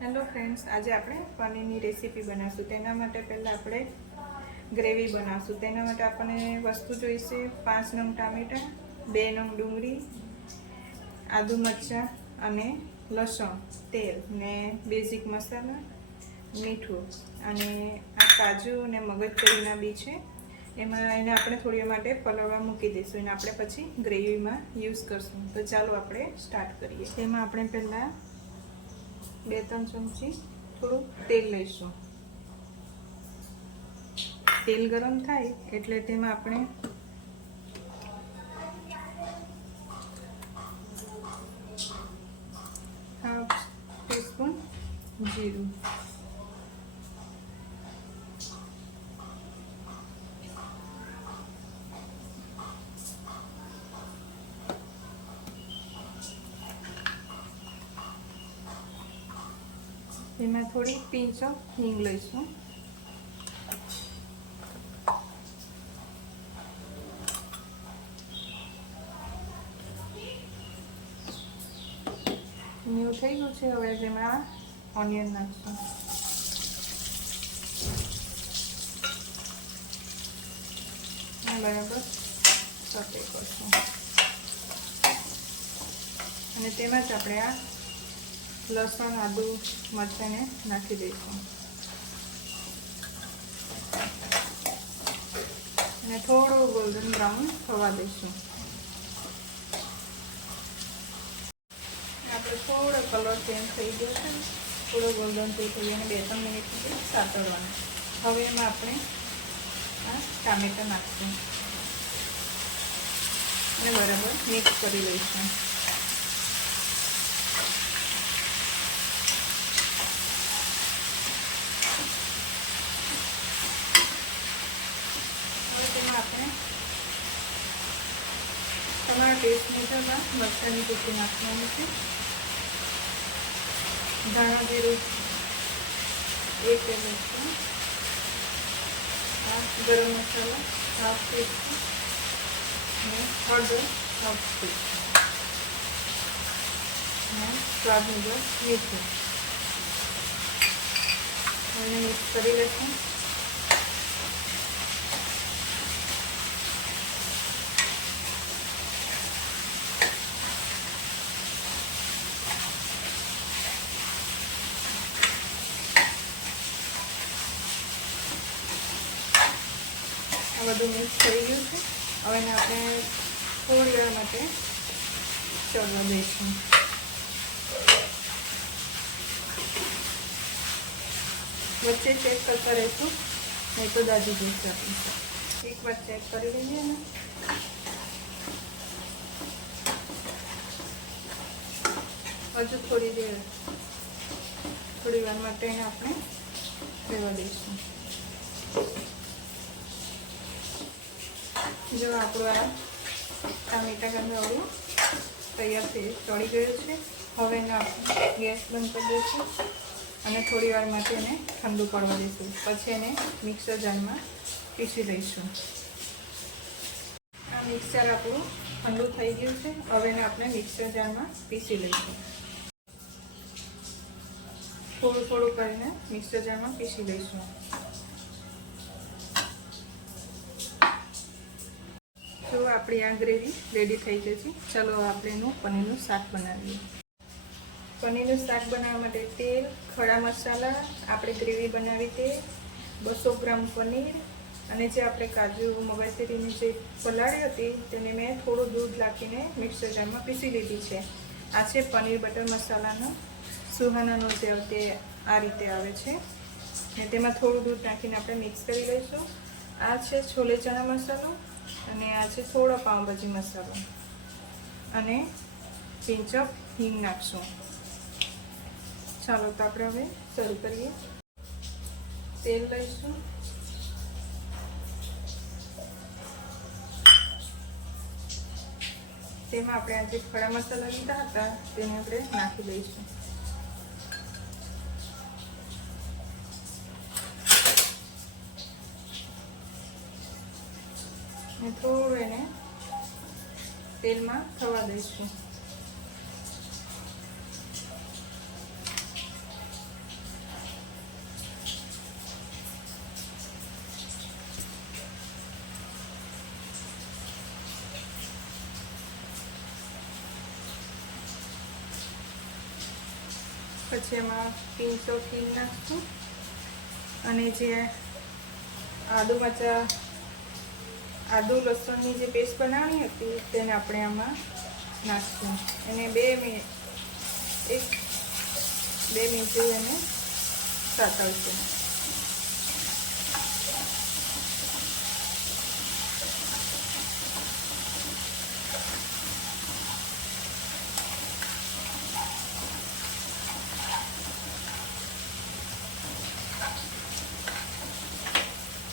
Hello friends, આજે આપણે પનીરની રેસીપી બનાવશું। તેના માટે પહેલાં આપણે ગ્રેવી બનાવશું। તેના માટે આપણને વસ્તુ જોઈશે 5 નંગ ટામેટાં, 2 નંગ ડુંગળી, આદુ મરચાં અને લસણ, તેલ ને બેઝિક મસાલા, મીઠું અને આ કાજુ અને મગજતરીના બી છે। એને આપણે થોડી વાર માટે પલળવા મૂકી દઈશું અને આપણે પછી ગ્રેવીમાં યુઝ કરશું। તો ચાલો આપણે સ્ટાર્ટ કરીએ। તેમાં આપણે પહેલાં 2-3 ચમચી થોડું તેલ લઈશું। તેલ ગરમ થાય એટલે તેમાં આપણે હાફ ટીસ્પૂન જીરું, એમાં થોડી પિંચ ઓફ હિંગ લઈશું। ન્યુ થઈ ગયું છે, હવે તેમાં ઓનિયન નાખશું। બરાબર સોટે કરશું અને તેમાં જ આપણે આ લસણ, આદુ, મરચાંને નાખી દઈશું અને થોડું ગોલ્ડન બ્રાઉન થવા દઈશું। આપણે થોડો કલર ચેન્જ થઈ ગયો છે, થોડો ગોલ્ડન થઈ અને 2-3 મિનિટ સુધી સાતળવાનું। હવે એમાં આપણે આ ટામેટાં નાખશું અને બરાબર મિક્સ કરી લઈશું। આપણે તમારા ટેસ્ટ મુજબ મરચાંની કૂટી નાખવાની છે। ધાણા જીરું 1 ટેબલસ્પૂન, ગરમ મસાલા હાફ ટીસ્પૂન અને હળદર હાફ ટીસ્પૂન અને સ્વાદ મુજબ મીઠું અને મિક્સ કરી લઈશું। બધું મિક્સ થઈ ગયું છે। હવે એને આપણે થોડી વાર માટે ચડવા દઈશું। વચ્ચે ચેક કરતા રહીશું, નહીં તો દાજી જઈશું આપણે। એકવાર ચેક કરી લઈએ ને, હજુ થોડી વાર માટે એને આપણે રહેવા દઈશું। જો આપણું આ ટામેટા કાંદાવાળું તૈયાર થઈ ચડી ગયું છે। હવે એને આપણે ગેસ બંધ કરી દઈશું અને થોડી વાર માટે એને ઠંડુ પડવા દઈશું, પછી એને મિક્સર જારમાં પીસી દઈશું। આ મિક્સર આપણું ઠંડુ થઈ ગયું છે, હવે એને આપણે મિક્સર જારમાં પીસી લઈશું। થોડું કરીને મિક્સર જારમાં પીસી લઈશું। તો આપણી આ ગ્રેવી રેડી થઈ ગઈ છે। ચાલો આપણે એનું પનીરનું શાક બનાવીએ। પનીરનું શાક બનાવવા માટે તેલ, ખડા મસાલા, આપણે ગ્રેવી બનાવી તે 200 ગ્રામ પનીર અને જે આપણે કાજુ મગજતરીની જે પલાળી હતી તેને મેં થોડું દૂધ નાખીને મિક્સર જારમાં પીસી લીધી છે। આ છે પનીર બટર મસાલાનો સુહાનાનો જે તે આ રીતે આવે છે ને તેમાં થોડું દૂધ નાખીને આપણે મિક્સ કરી લઈશું। આ છે છોલે ચણા મસાલો અને આ છે થોડો પાઉંભાજી મસાલો અને પિંચ ઓફ હિંગ નાખશું। ચાલો તો આપણે હવે શરૂ કરીએ। તેલ લઈશું, તેમાં આપણે આ જે ખડા મસાલા લીધા હતા તેને આપણે નાખી દઈશું। અને થોડું એને તેલમાં થવા દઈશું। પછી એમાં પિંચ ઓફ હિંગ નાખશું અને જે આદુ લસણની જે પેસ્ટ બનાવવાની હતી તેને આપણે આમાં નાખશું અને 2 મિનિટ એને સાતળશું.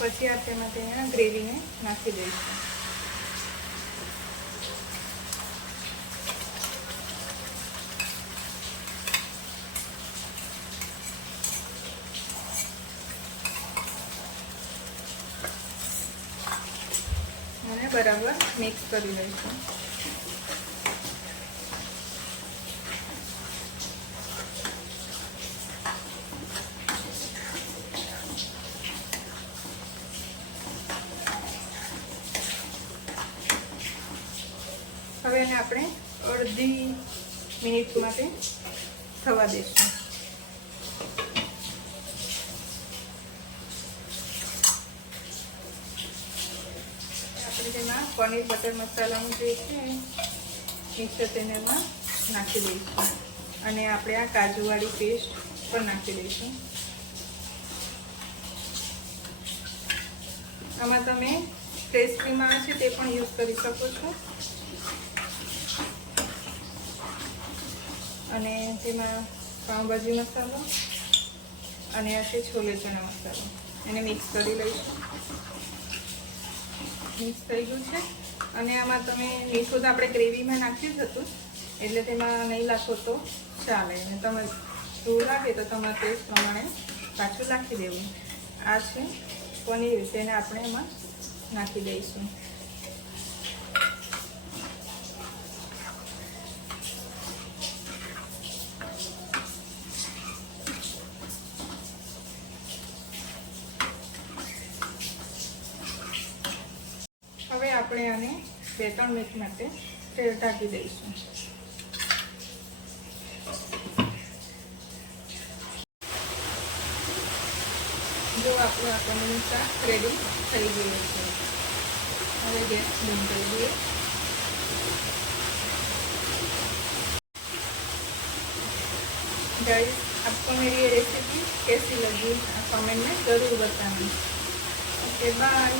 પછી આપણે તેમાં ગ્રેવીને નાખી દઈશું. અને બરાબર મિક્સ કરી લઈશું. હવે એને આપણે અડધી મિનિટ માટે થવા દઈશું. આપણે તેમાં પનીર બટર મસાલાનું જે છે મિક્સર તેને એમાં નાખી દઈશું અને આપણે આ કાજુવાળી પેસ્ટ પણ નાખી દઈશું. આમાં તમે ફ્રેશ ક્રીમ આવે છે તે પણ યુઝ કરી શકો છો. અને તેમાં પાઉંભાજી મસાલો અને આ છે છોલે ચણા મસાલો એને મિક્સ કરી લઈશું. મિક્સ થઈ ગયું છે અને આમાં તમે મીઠું તો આપણે ગ્રેવીમાં નાખ્યું જ હતું એટલે તેમાં નહીં નાખો તો ચાલે અને તમે થોડું લાગે તો તમારા ટેસ્ટ પ્રમાણે પાછું નાખી દેવું. આ છે પનીર તેને આપણે એમાં નાખી દઈશું. હવે આપણે આને 2-3 મિનિટ માટે ઢાંકી દઈશું. જો આપણું આ પનીરનું શાક રેડી થઈ ગયું છે. હવે ગેસ બંધ કરી દઈએ. गाइस, आपको मेरी ये रेसिपी कैसी लगी कमेंट में ज़रूर बताना. Okay, bye.